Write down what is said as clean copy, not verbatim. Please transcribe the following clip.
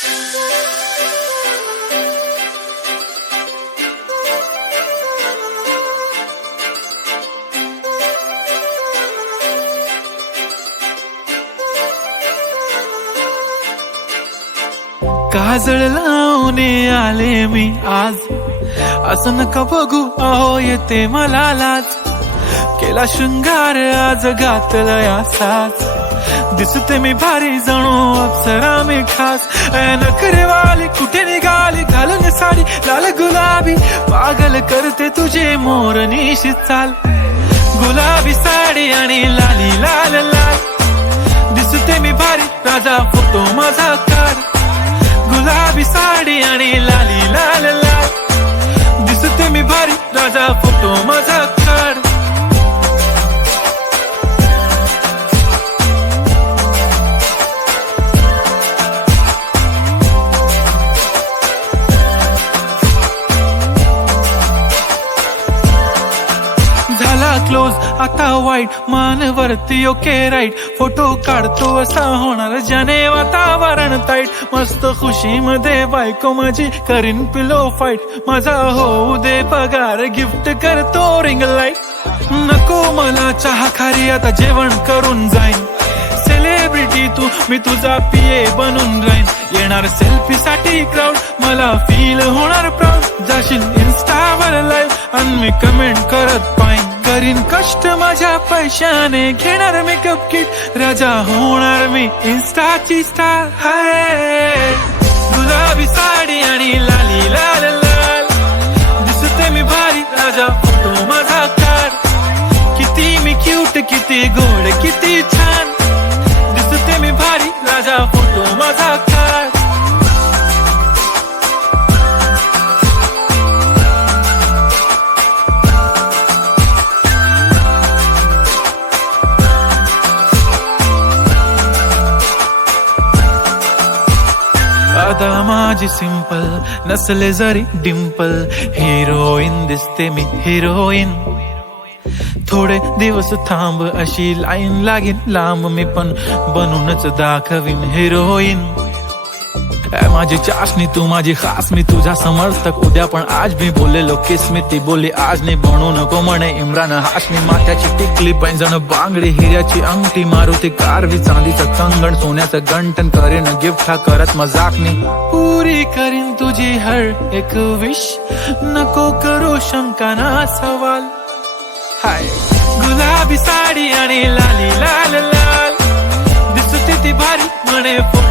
काजळ लावून आले मी आज, असं नका बघू अहो येते मला लाज. केला शृंगार आज घातला साज, दिसते मी भारी जणू अप्सरा मी खास. नखरेवाली कुठे निघाली घालून साडी लाल गुलाबी, पागल करते तुझे मोरनीशी चाल. गुलाबी साडी आणि लाली लाल लाल, दिसते मी भारी राजा फोटो माझा काढ. गुलाबी साडी आणि लाली लाल लाल, दिसते मी भारी राजा फोटो माझा काढ. झाला क्लोज आता वाईट, मान वरती ओके राईट. फोटो काढतो असा होणार ज्याने वातावरण ताईट. मस्त खुशी मध्ये बायको माझी करीन पिलो फाईट. माझा होऊ दे पगार गिफ्ट करतो रिंग लाईट. नको मला चहा खारी आता जेवण करून जाईन. सेलिब्रिटी तू मी तुझा पिये बनून राहीन. येणार सेल्फी साठी क्राऊड मला फील होणार प्राऊड. जाशील इन्स्टावर लाईव्ह आणि मी कमेंट करत पाईन. करीन कष्ट माझ्या पैशाने घेणार मेकअप किट. राजा होणार मी इन्स्टाची स्टार. हाय गुलाबी साडी आणि लाली लाल लाल, दिसते मी भारी राजा फोटो माझा काढ. किती मी क्यूट किती गोड किती छान, दिसते मी भारी राजा फोटो माझा काढ. अदा माझी सिंपल नसले जरी डिंपल, हिरोईन दिसते मी हिरोईन. थोडे दिवस थांब अशी लाईन लागेल लांब, मी पण बनूनच दाखवीन हिरोईन. माझी चाशनी तू माझी खास, मी तुझा समर्थक उद्या पण आज. मी बोललेलो किस मी ती बोलली आज नाही. बनू नको म्हणे इम्रान हाशमी. माथ्याची टिकली पैंजण बांगडी हिऱ्याची अंगठी, मारुती कारवी चांदीचं कंगण सोन्याचं गंटन. करेन गिफ्ट हा करत मजाकनी, पुरी करीन तुझी हर एक विश. नको करू शंका ना सवाल. हाय गुलाबी साडी आणि लाली लाल लाल, दिसते ती भारी म्हणे फोटो